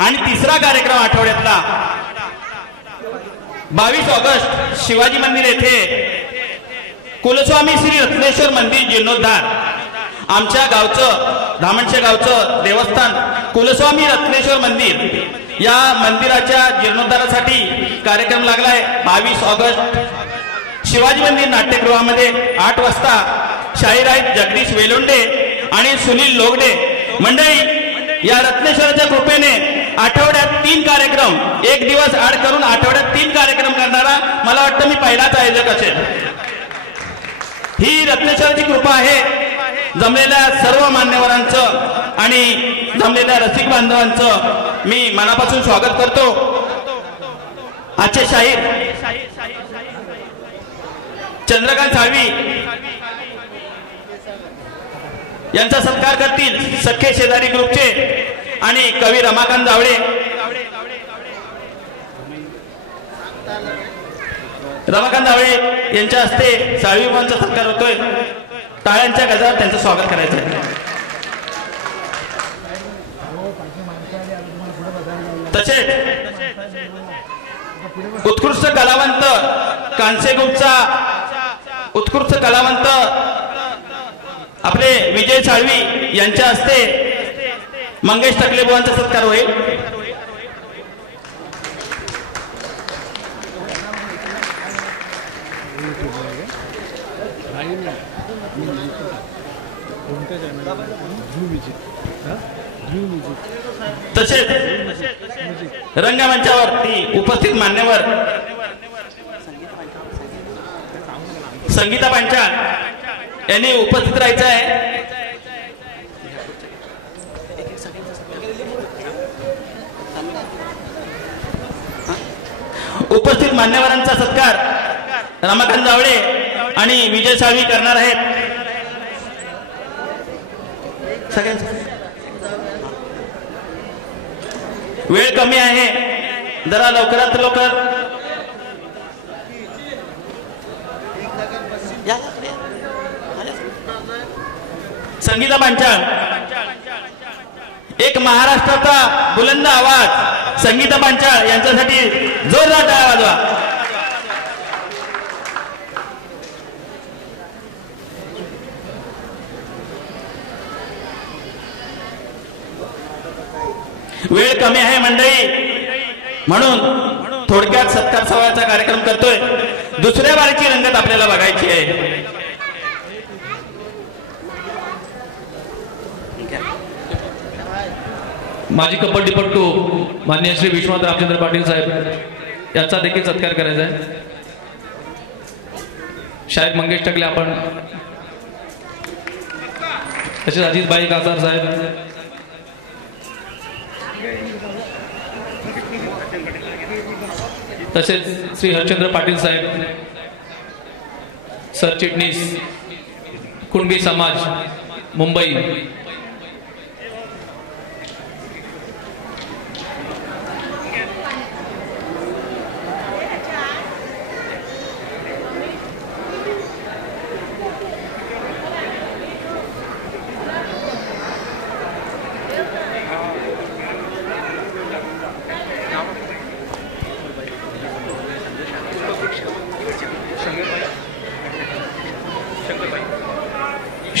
आणि तिसरा कार्यक्रम आठवड्यातला 22 ऑगस्ट शिवाजी मंदिर येथे कुलस्वामी श्री रत्नेश्वर मंदिर जीर्णोद्धार आमच्या गावचं धामणशे गावचं देवस्थान कुलस्वामी रत्नेश्वर मंदिर या मंदिराच्या जीर्णोद्धारासाठी कार्यक्रम लागलाय। 22 ऑगस्ट शिवाजी मंदिर नाट्यगृहामध्ये 8 वाजता शाहीर जगदीश वेलोंडे आणि सुनील लोगडे मंडळी या रत्नेश्वराच्या कृपेने आठवड्यात 3 कार्यक्रम एक दिवस आड करून आठवड्यात 3 कार्यक्रम करणारा मला वाटतं मी पहिलाच आयोजक असेल। ही रत्नेश्वराची कृपा आहे। जमलेल्या सर्व मान्यवरांचं आणि जमलेल्या रसिक बांधवांचं मी मनापासून स्वागत करतो। आजचे शाहीर चंद्रकांत साळवी यांचा सत्कार करतील सख्खे शेजारी ग्रुपचे आणि कवी रमाकांत जावळे। रमाकांत जावळे यांच्या हस्ते साळवीबांचा सत्कार होतोय। टाळ्यांच्या गजरात त्यांचं स्वागत करायचं आहे। तसेच उत्कृष्ट कलावंत कांसे ग्रुपचा उत्कृष्ट कलावंत आपले विजय साळवी यांच्या हस्ते मंगेश टकले बुवांचा सत्कार होईल। तसेच रंगमंचावरती उपस्थित मान्यवर संगीता पांचाळ यांनी उपस्थित राहायचं आहे। उपस्थित मान्यवरांचा सत्कार रमाकांत जावळे आणि विजय साळवी करणार आहेत। वेळ कमी आहे, जरा लवकरात लवकर संगीता पांचाळ एक महाराष्ट्राचा बुलंद आवाज संगीता पांचाळ यांच्यासाठी जोरदार टाळ्या वाजवा। वेळ कमी आहे मंडळी, म्हणून थोडक्यात सत्कार सोहळ्याचा कार्यक्रम करतोय। दुसऱ्या बारीची रंगत आपल्याला बघायची आहे। माजी कबड्डीपटू माननीय श्री विश्वनाथ रामचंद्र पाटील साहेब यांचा देखील सत्कार करायचा आहे। शाहीर मंगेश टकले आपण, तसेच अजितभाई कासार साहेब, तसेच श्री हरचंद्र पाटील साहेब, सरचिटणीस कुणबी समाज मुंबई,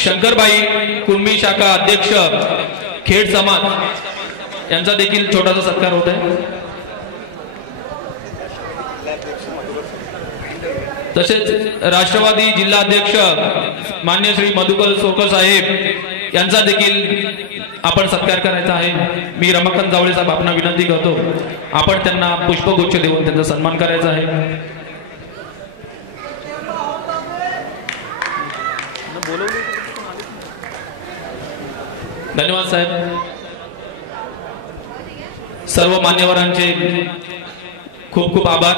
शंकरबाई कुणबी शाखा अध्यक्ष खेड समाज यांचा देखील छोटासा सत्कार होत आहे। तसेच राष्ट्रवादी जिल्हाध्यक्ष मान्य श्री मधुकर सोकर साहेब यांचा देखील आपण सत्कार करायचा आहे। मी रमाकांत जावळे साहेब आपणा विनंती करतो, आपण त्यांना पुष्पगुच्छ देऊन त्यांचा सन्मान करायचा आहे। धन्यवाद साहेब। सर्व मान्यवरांचे खूप खूप आभार।